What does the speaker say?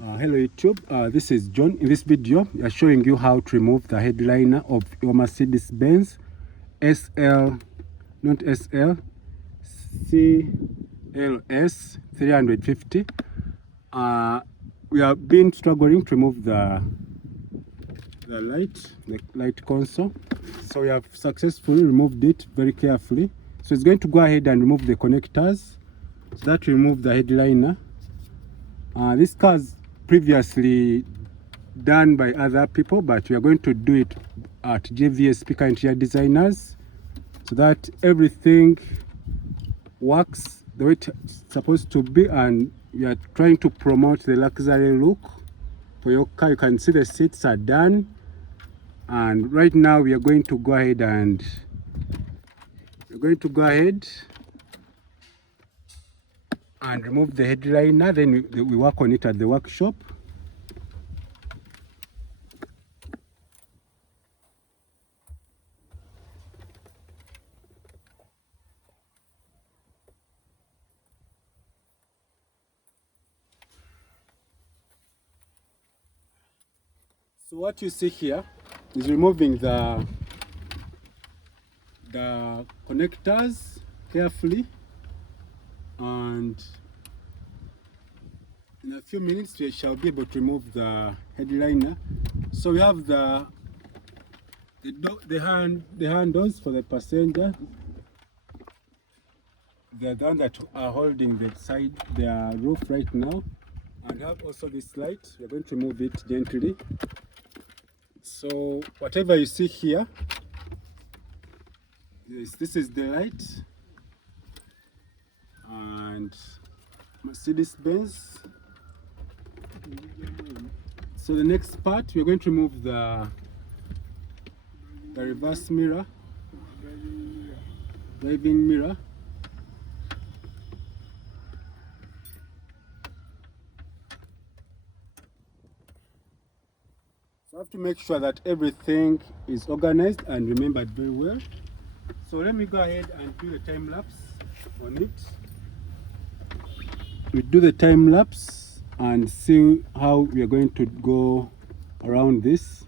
Hello YouTube, this is John. In this video we are showing you how to remove the headliner of your Mercedes-Benz SL, not SL, CLS 350. We have been struggling to remove the light console, so we have successfully removed it very carefully. So it's going to go ahead and remove the connectors so that we remove the headliner. This car's previously done by other people, but we are going to do it at JVS Speaker Interior Designers so that everything works the way it's supposed to be, and we are trying to promote the luxury look for your car. You can see the seats are done, and right now we are going to go ahead and remove the headliner. Then we work on it at the workshop. So what you see here is removing the connectors carefully, and in a few minutes we shall be able to remove the headliner. So we have the handles for the passenger. They're the ones that are holding their roof right now, and have also this light. We're going to remove it gently. So whatever you see here, this is the light, and Mercedes-Benz. So the next part, we're going to remove the reverse mirror, driving mirror. So I have to make sure that everything is organized and remembered very well. So let me go ahead and do the time lapse on it. We do the time lapse and see how we are going to go around this.